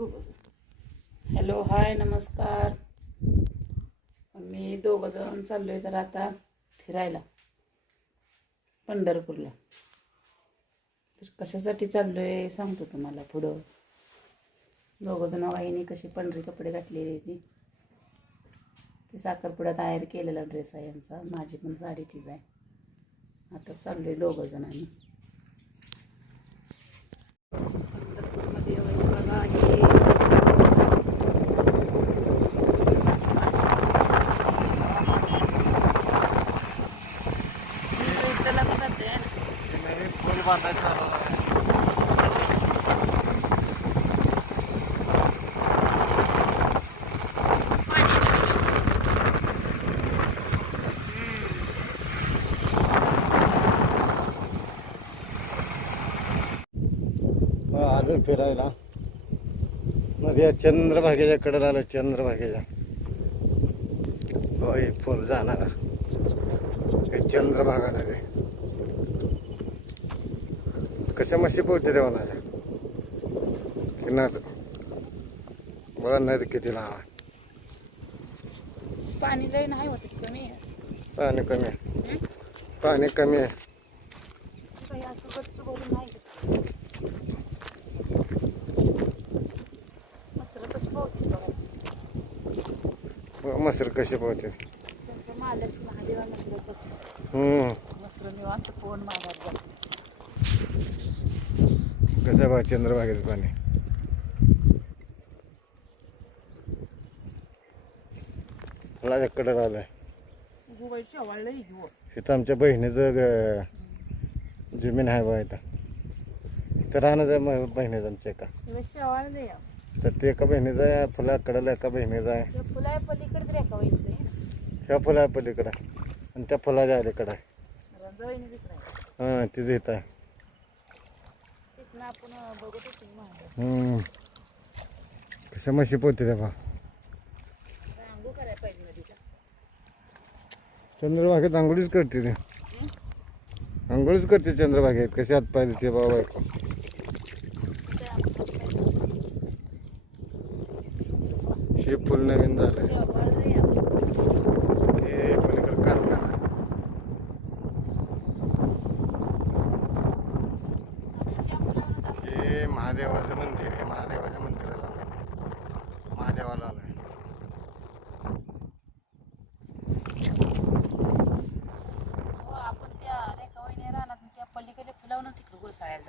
Hello, हाय, नमस्कार. मी दोघं जण चाललोय जरा आता फिरायला पंढरपूरला. तर कशासाठी चाललोय सांगतो तुम्हाला पुढं. दोघं जण वाहिनी कशी पंढरी कपडे घातलेली ती साखरपुड्यात तयार केलेला ड्रेस आहे यांचा. माझी पण साडी तीच आहे. आता चाललोय दोघं जण आम्ही पंढरपूरमध्ये. बघा हे फुल बांधायचं आलो फिरायला. नदी चंद्रभागेच्या कडे आलो. चंद्रभागेच्या होय फुल जाणारा हे चंद्रभागा नदी. कशा मशी पोहते तेव्हा माझ्या किनार. बघा नदी किती लहान. पाणी लय नाही होत, कमी आहे. पाणी कमी आहे. पाणी कमी आहे. काही असं गच्च भरून नाही. मसरतच पोहते बघा. मसर कशी पोहते. त्यांचं मालक महादेवा मसरत बसलं. मसर निवांत पोहून मागात जाते. कसं बघा चंद्रभागेचं पाणी. फुलाच्याकडे आलंय. इथं आमच्या बहिणीचं जमीन आहे बघा. इथं राहणं आहे बहिणीचं आमच्या एका. तर ते एका बहिणीचं आहे. फुलाकडं एका बहिणीचं आहे. फुला पलीकडेच रेखा व्हायचं. ह्या फुला पलीकडं आणि त्या फुलाच्या अलीकडं आहे. हां तिचं इथं आहे. आपण बघत होतो कशा म्हशी पोहते त्या बा. रांगो करायला पाहिजे नदीला. चंद्रभागेत आंघोळीच करते ते. आंघोळीच करते चंद्रभागेत. कशी हात पाहिजे ते बाबा ऐकून. हे फुल नवीन झालंय. हे पलीकडे कारखाना. हे महादेवाचं मंदिर आहे. महादेवाच्या मंदिराला महादेवाला आलंय. आपण त्या रेखा वहिनी राहणार त्या पलीकडे फुलावून तिकडे गुरसाळ्याला.